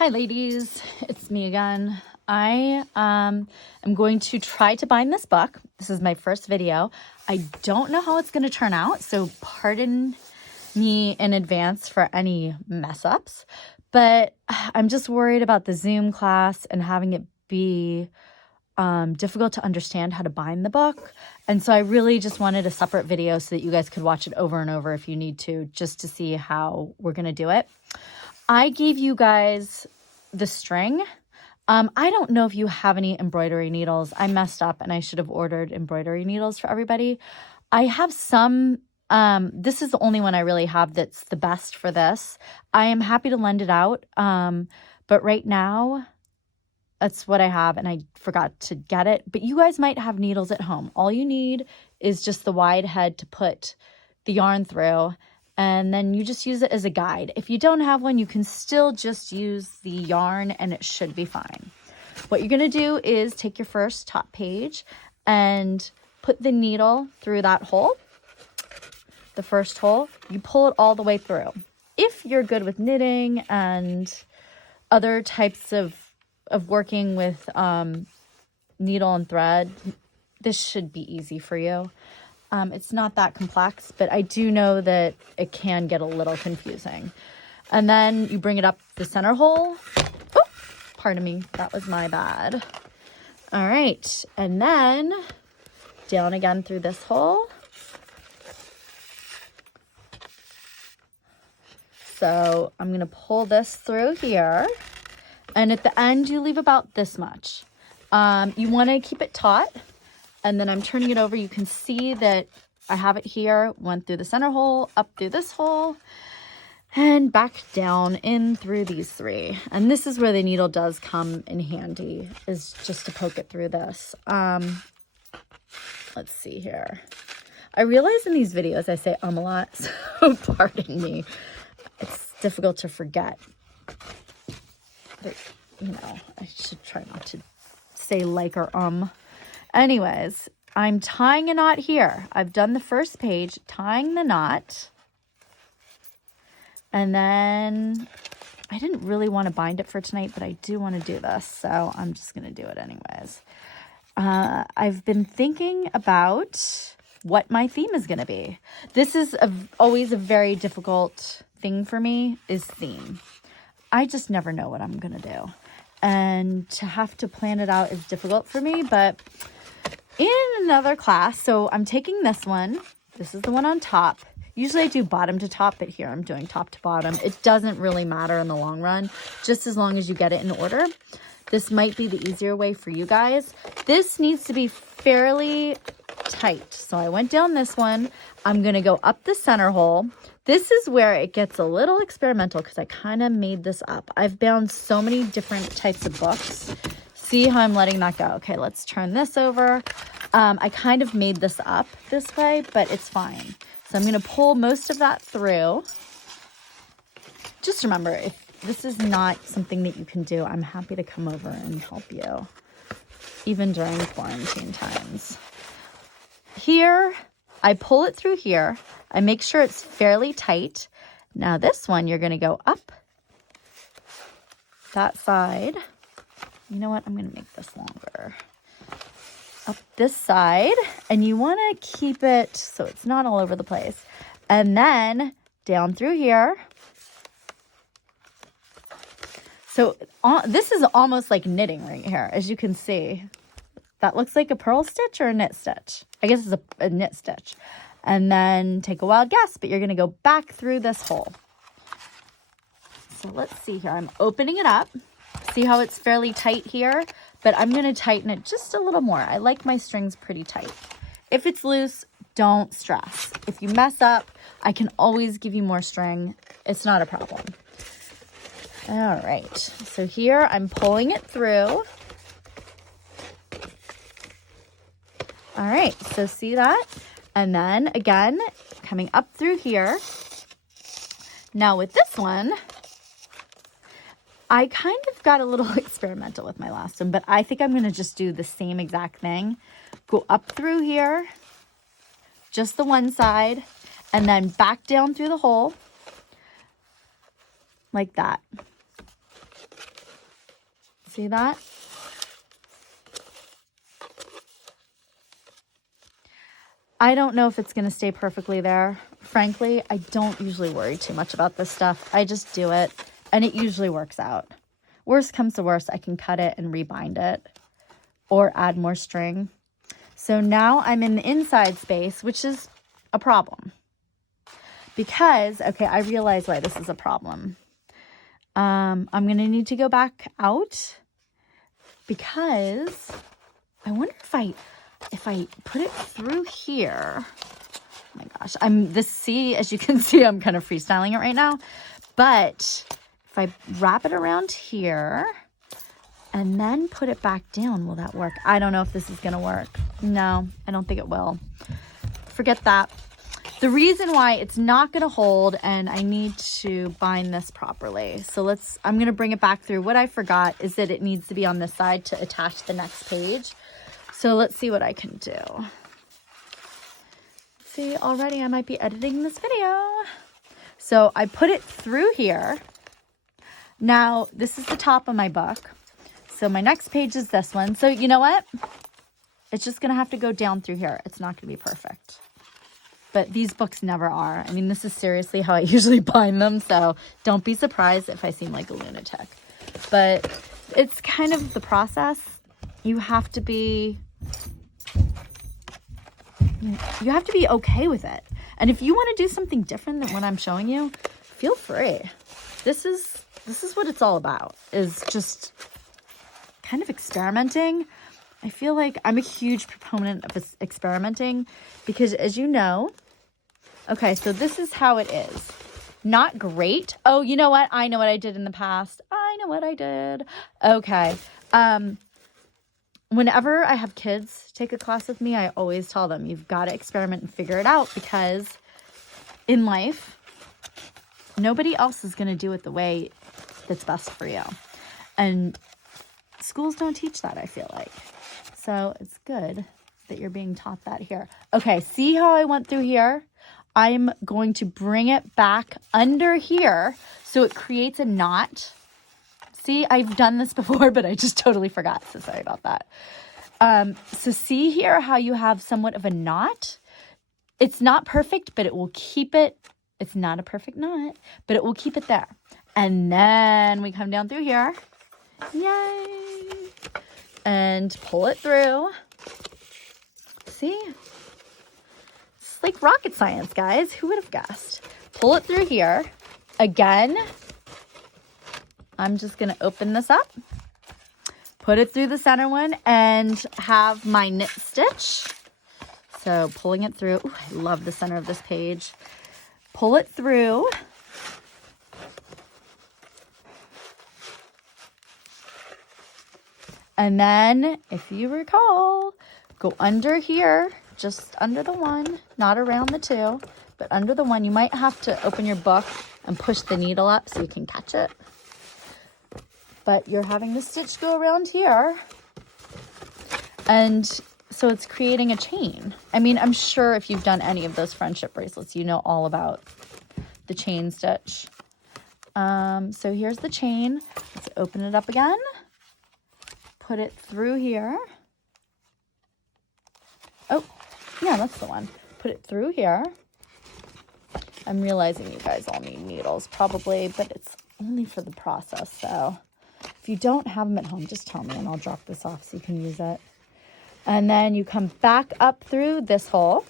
Hi ladies, it's me again. I am going to try to bind this book. This is my first video. I don't know how it's going to turn out, so pardon me in advance for any mess ups, but I'm just worried about the Zoom class and having it be difficult to understand how to bind the book. And so I really just wanted a separate video so that you guys could watch it over and over if you need to, just to see how we're going to do it. I gave you guys the string. I don't know if you have any embroidery needles. I messed up and I should have ordered embroidery needles for everybody. I have some. This is the only one I really have that's the best for this. I am happy to lend it out. But right now, that's what I have and I forgot to get it. But you guys might have needles at home. All you need is just the wide head to put the yarn through. And then you just use it as a guide. If you don't have one, you can still just use the yarn and it should be fine. What you're going to do is take your first top page and put the needle through that hole, the first hole. You pull it all the way through. If you're good with knitting and other types of working with needle and thread, this should be easy for you. It's not that complex, but I do know that it can get a little confusing. And then you bring it up the center hole. Oh, pardon me. That was my bad. All right. And then down again through this hole. So I'm going to pull this through here. And at the end, you leave about this much. You want to keep it taut. And then I'm turning it over. You can see that I have it here. Went through the center hole, up through this hole, and back down in through these three. And this is where the needle does come in handy, is just to poke it through this. Let's see here. I realize in these videos I say a lot, so pardon me. It's difficult to forget. But, I should try not to say like or Anyways, I'm tying a knot here. I've done the first page, tying the knot. And then I didn't really want to bind it for tonight, but I do want to do this. So I'm just going to do it anyways. I've been thinking about what my theme is going to be. This is always a very difficult thing for me, is theme. I just never know what I'm going to do. And to have to plan it out is difficult for me, but in another class, so I'm taking this one. This is the one on top. Usually I do bottom to top, but here I'm doing top to bottom. It doesn't really matter in the long run, just as long as you get it in order. This might be the easier way for you guys. This needs to be fairly tight. So I went down this one. I'm going to go up the center hole. This is where it gets a little experimental because I kind of made this up. I've bound so many different types of books. See how I'm letting that go. Okay, let's turn this over. I kind of made this up this way, but it's fine. So I'm going to pull most of that through. Just remember, if this is not something that you can do, I'm happy to come over and help you, even during quarantine times. Here, I pull it through here. I make sure it's fairly tight. Now this one, you're going to go up that side. You know what? I'm going to make this longer. Up this side. And you want to keep it so it's not all over the place. And then down through here. So this is almost like knitting right here, as you can see. That looks like a purl stitch or a knit stitch. I guess it's a knit stitch. And then take a wild guess, but you're going to go back through this hole. So let's see here. I'm opening it up. See how it's fairly tight here, but I'm going to tighten it just a little more. I like my strings pretty tight. If it's loose, don't stress. If you mess up, I can always give you more string. It's not a problem. All right. So here I'm pulling it through. All right. So see that? And then again, coming up through here. Now with this one, I kind of got a little experimental with my last one, but I think I'm going to just do the same exact thing. Go up through here, just the one side, and then back down through the hole like that. See that? I don't know if it's going to stay perfectly there. Frankly, I don't usually worry too much about this stuff. I just do it, and it usually works out. Worst comes to worst, I can cut it and rebind it or add more string. So now I'm in the inside space, which is a problem. Because, okay, I realize why this is a problem. I'm going to need to go back out because I wonder if I put it through here. Oh my gosh, as you can see, I'm kind of freestyling it right now. But if I wrap it around here and then put it back down, will that work? I don't know if this is going to work. No, I don't think it will. Forget that. The reason why it's not going to hold, and I need to bind this properly. So I'm going to bring it back through. What I forgot is that it needs to be on this side to attach the next page. So let's see what I can do. See, already I might be editing this video. So I put it through here. Now, this is the top of my book. So my next page is this one. So you know what? It's just going to have to go down through here. It's not going to be perfect. But these books never are. I mean, this is seriously how I usually bind them. So don't be surprised if I seem like a lunatic. But it's kind of the process. You have to be okay with it. And if you want to do something different than what I'm showing you, feel free. This is what it's all about, is just kind of experimenting. I feel like I'm a huge proponent of experimenting because, as you know, okay, so this is how it is. Not great. Oh, you know what? I know what I did in the past. I know what I did. Okay. Whenever I have kids take a class with me, I always tell them, you've got to experiment and figure it out, because in life, nobody else is going to do it the way that's best for you. And schools don't teach that, I feel like. So it's good that you're being taught that here. Okay, see how I went through here? I'm going to bring it back under here so it creates a knot. See, I've done this before, but I just totally forgot. So sorry about that. So see here how you have somewhat of a knot? It's not perfect, but it will keep it. It's not a perfect knot, but it will keep it there. And then we come down through here. Yay! And pull it through. See? It's like rocket science, guys. Who would have guessed? Pull it through here. Again, I'm just going to open this up, put it through the center one, and have my knit stitch. So pulling it through. Ooh, I love the center of this page. Pull it through. And then, if you recall, go under here, just under the one, not around the two, but under the one. You might have to open your book and push the needle up so you can catch it. But you're having the stitch go around here. And so it's creating a chain. I mean, I'm sure if you've done any of those friendship bracelets, you know all about the chain stitch. So here's the chain. Let's open it up again. Put it through here. Oh, yeah, that's the one. Put it through here. I'm realizing you guys all need needles probably, but it's only for the process. So if you don't have them at home, just tell me and I'll drop this off so you can use it. And then you come back up through this hole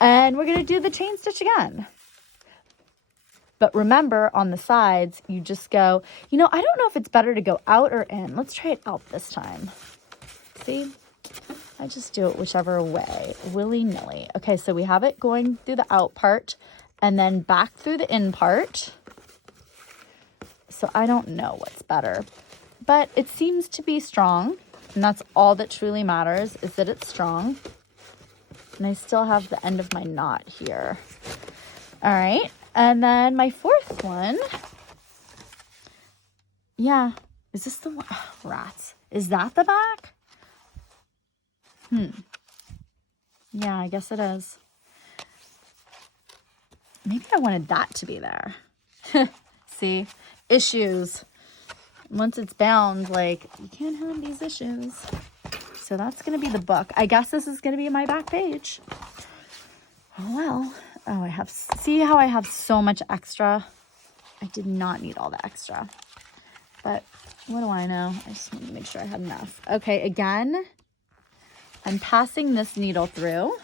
and we're going to do the chain stitch again. But remember, on the sides, you just go, I don't know if it's better to go out or in. Let's try it out this time. See? I just do it whichever way, willy-nilly. Okay, so we have it going through the out part and then back through the in part. So I don't know what's better, but it seems to be strong. And that's all that truly matters, is that it's strong. And I still have the end of my knot here. All right. And then my fourth one. Yeah. Is this the one? Oh, rats. Is that the back? Yeah, I guess it is. Maybe I wanted that to be there. See? Issues. once it's bound, like, you can't have these issues. So that's going to be the book. I guess this is going to be my back page. Oh, well. Oh, see how I have so much extra? I did not need all the extra. But what do I know? I just want to make sure I have enough. Okay, again, I'm passing this needle through.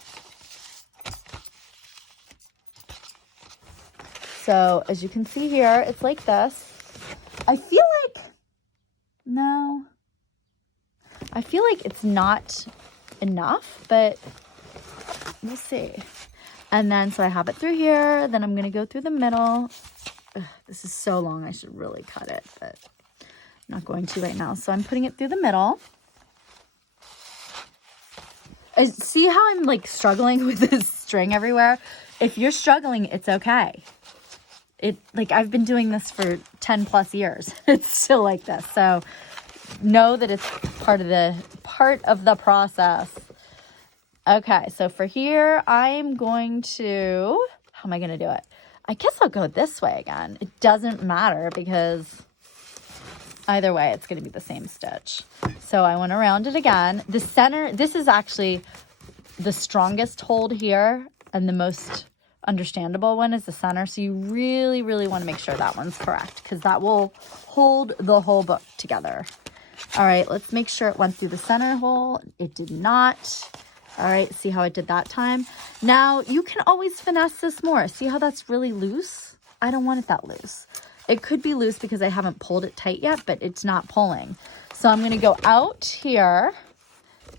So as you can see here, it's like this. I feel like it's not enough, but we'll see. And then, so I have it through here. Then I'm going to go through the middle. Ugh, this is so long. I should really cut it, but I'm not going to right now. So I'm putting it through the middle. See how I'm like struggling with this string everywhere? If you're struggling, it's okay. I've been doing this for 10 plus years. It's still like this. So know that it's part of the process. Okay, so for here, I'm going to, how am I going to do it? I guess I'll go this way again. It doesn't matter because either way, it's going to be the same stitch. So I went around it again. The center, this is actually the strongest hold here, and the most understandable one is the center. So you really, really want to make sure that one's correct, because that will hold the whole book together. All right, let's make sure it went through the center hole. It did not. All right, see how it did that time? Now, you can always finesse this more. See how that's really loose? I don't want it that loose. It could be loose because I haven't pulled it tight yet, but it's not pulling. So I'm going to go out here,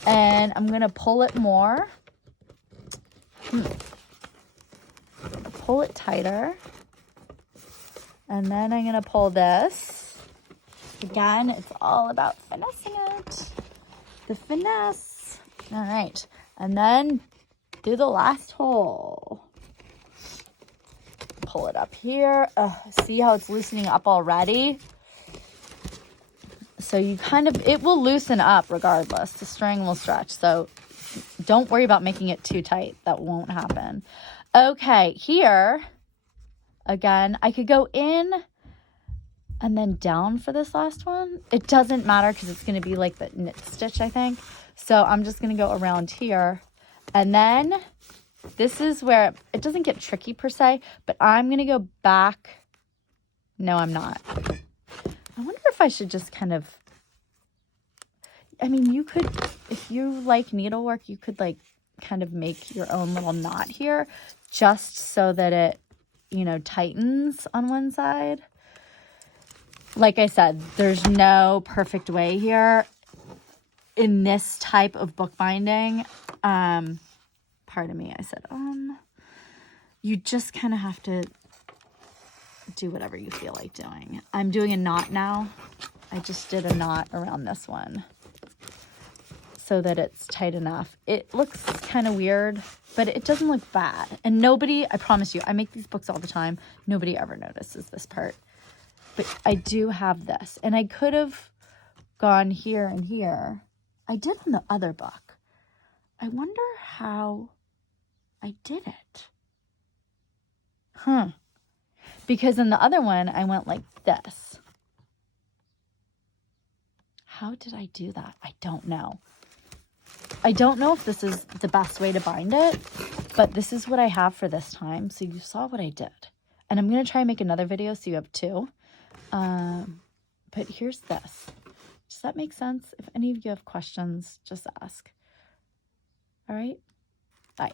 and I'm going to pull it more. Pull it tighter. And then I'm going to pull this. Again, it's all about finessing it. The finesse. All right. And then do the last hole. Pull it up here. See how it's loosening up already? So you it will loosen up regardless. The string will stretch. So don't worry about making it too tight. That won't happen. Okay, here, again, I could go in and then down for this last one. It doesn't matter because it's going to be like the knit stitch, I think. So I'm just going to go around here. And then this is where it doesn't get tricky per se, but I'm going to go back. No, I'm not. I wonder if I should just kind of, I mean, you could, if you like needlework, you could like kind of make your own little knot here just so that it, tightens on one side. Like I said, there's no perfect way here in this type of bookbinding. Pardon me, I said, you just kind of have to do whatever you feel like doing. I'm doing a knot now. I just did a knot around this one so that it's tight enough. It looks kind of weird, but it doesn't look bad. And nobody, I promise you, I make these books all the time. Nobody ever notices this part. But I do have this. And I could have gone here and here. I did on the other book. I wonder how I did it. Because in the other one, I went like this. How did I do that? I don't know. I don't know if this is the best way to bind it, but this is what I have for this time. So you saw what I did. And I'm going to try and make another video so you have two. But here's this. Does that make sense? If any of you have questions, just ask. All right? Bye.